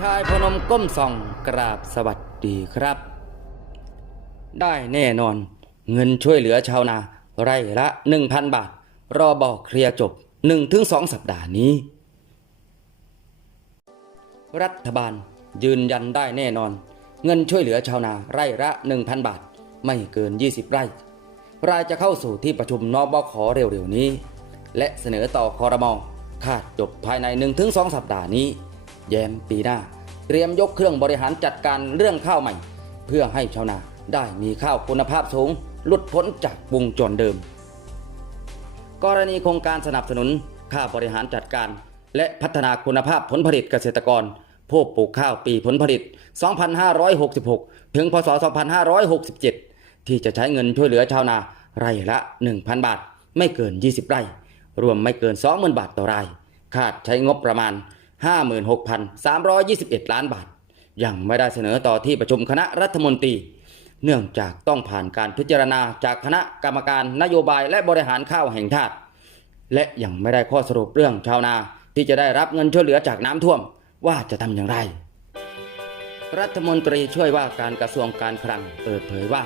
ชายพนมก้มส่องกราบสวัสดีครับ ได้แน่นอน เงินช่วยเหลือชาวนา ไร่ละ 1,000 บาท รอบอกเคลียร์จบ 1-2 สัปดาห์นี้ รัฐบาลยืนยันได้แน่นอน เงินช่วยเหลือชาวนาไร่ละ 1,000 บาท ไม่เกิน 20 ไร่ รายจะเข้าสู่ที่ประชุมนบขเร็วๆนี้ และเสนอต่อคอรมอคาดจบภายใน 1-2 สัปดาห์นี้ แย้มปีหน้า เตรียมยกเครื่องบริหารจัดการเรื่องข้าวใหม่ เพื่อให้ชาวนาได้มีข้าวคุณภาพสูงหลุดพ้นจากวงจรเดิม กรณีโครงการสนับสนุนค่าบริหารจัดการ และพัฒนาคุณภาพผลผลิตเกษตรกรผู้ปลูกข้าวปีผลผลิต 2566 ถึงพศ 2567 ที่จะใช้เงินช่วยเหลือชาวนาไร่ละ 1,000 บาท ไม่เกิน 20 ไร่ รวมไม่เกิน 20,000 บาทต่อไร่คาดใช้งบประมาณ 56,321 ล้านบาท ยังไม่ได้เสนอต่อที่ประชุมคณะรัฐมนตรี เนื่องจากต้องผ่านการพิจารณาจากคณะกรรมการนโยบายและบริหารข้าวแห่งชาติ และยังไม่ได้ข้อสรุปเรื่องชาวนาที่จะได้รับเงินช่วยเหลือจากน้ำท่วมว่าจะทำอย่างไร รัฐมนตรีช่วยว่าการกระทรวงการคลังเปิดเผยว่า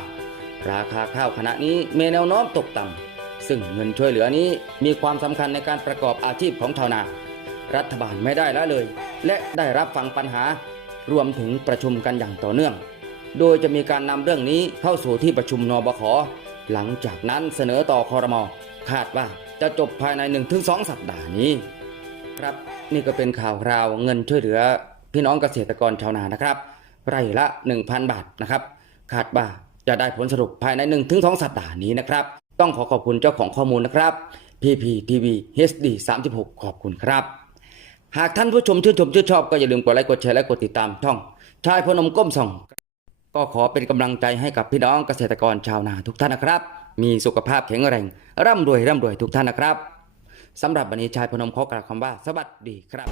ราคาข้าวขณะนี้มีแนวโน้มตกต่ำซึ่งเงินช่วยเหลือนี้มีความสำคัญในการประกอบอาชีพของชาวนา รัฐบาลไม่ได้ละเลย และได้รับฟังปัญหารวมถึงประชุมกันอย่างต่อเนื่อง โดยจะมีการนำเรื่องนี้เข้าสู่ที่ประชุมนบขหลังจากนั้นเสนอต่อคอรมอคาดว่าจะจบภายใน 1-2 สัปดาห์นี้ ครับนี่ก็เป็นข่าวคราวเงินช่วยเหลือ พี่น้องเกษตรกรชาวนานะครับ ไร่ละ 1,000 บาทนะครับคาดว่าจะได้ผลสรุปภายใน 1-2 สัปดาห์นี้นะครับ ต้องขอขอบคุณเจ้าของข้อมูลนะครับ PPTV HD 36 ขอบคุณครับ หากท่านผู้ชมชื่นชมชื่นชอบก็อย่าลืมกดไลค์กดแชร์และกดติดตามช่องชายพนมก้มส่อง ก็ขอเป็นกำลังใจให้กับพี่น้องเกษตรกรชาวนาทุกท่านนะครับ มีสุขภาพแข็งแรง ร่ำรวยร่ำรวยทุกท่านนะครับสำหรับวันนี้ชายพนมขอกล่าวคำว่าสวัสดีครับ